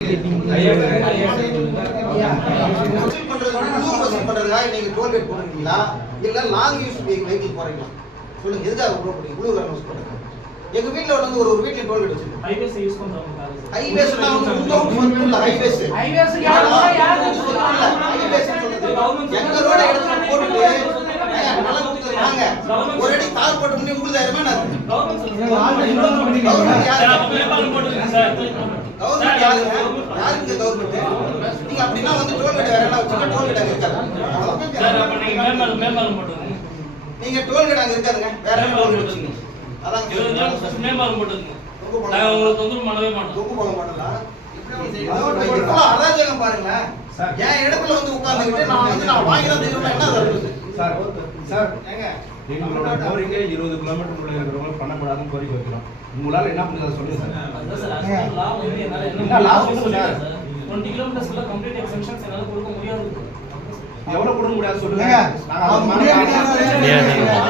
நீங்க டோல்கேட் போடுறீங்களா இல்ல லாங் யூஸ் வெஹிக்கிள் போறீங்களா சொல்லுங்க. எதுக்காக போடுறீங்க? ப்ளூ கலர் யூஸ் பண்றீங்க. எங்க வீட்ல வந்து ஒரு வீட்ல டோல்கேட் வச்சிருக்கோம். ஹைவேஸ் யூஸ் பண்றோம். ஹைவேஸ்னா வந்து உங்க சொந்த ஹைவேஸ். ஹைவேஸ் யாரு ஹைவேஸ் சொல்றது. எங்க ரோட எடுத்து போட்டுட்டு நல்லா கொடுத்துறாங்க. ஒரு அடி கார் போட்டு முன்னே உங்களுக்கு ஆயிரமா நான் கவர்மெண்ட் யாருக்கு கவர்மெண்ட் நீங்க அப்படினா வந்து டோல்கேட் வேற என்ன வச்சுக்க டோல்கேட் அங்க இருக்காது. சார் அப்ப நீங்க மேம்பாலம் போடுங்க. நீங்க டோல்கேட் அங்க இருக்காதுங்க. வேற என்ன டோல்கேட் வச்சுங்க. அதான் மேம்பாலம் போடுங்க. நான் உங்களுக்கு தொந்தரவு பண்ணவே மாட்டேன். தொக்கு போட மாட்டேனா? இப்போ அராஜகம் பாருங்க. என் இடத்துல வந்து உட்கார்ந்துக்கிட்டு நான் வாங்கி தான் தெரியுமா என்ன சொல்றது? சார் ஏங்க எங்களோட கோரிக்கை 20 கிலோமீட்டர் உள்ள இருக்கிறவங்க பண்ணக்கூடாதுன்னு கோரிக்கை வைக்கிறோம். உங்களால என்ன பண்ணுங்க சொல்லுங்க சார். அதான் சார் லா வந்து என்னால என்ன லா சொல்லுங்க சார். 20 கிலோமீட்டர்ஸ்ல கம்ப்ளீட் எக்ஸம்ஷன்ஸ் என்னால கொடுக்க முடியாது. எவ்வளவு கொடுக்க முடியாது சொல்லுங்க. நாங்க முடியாது.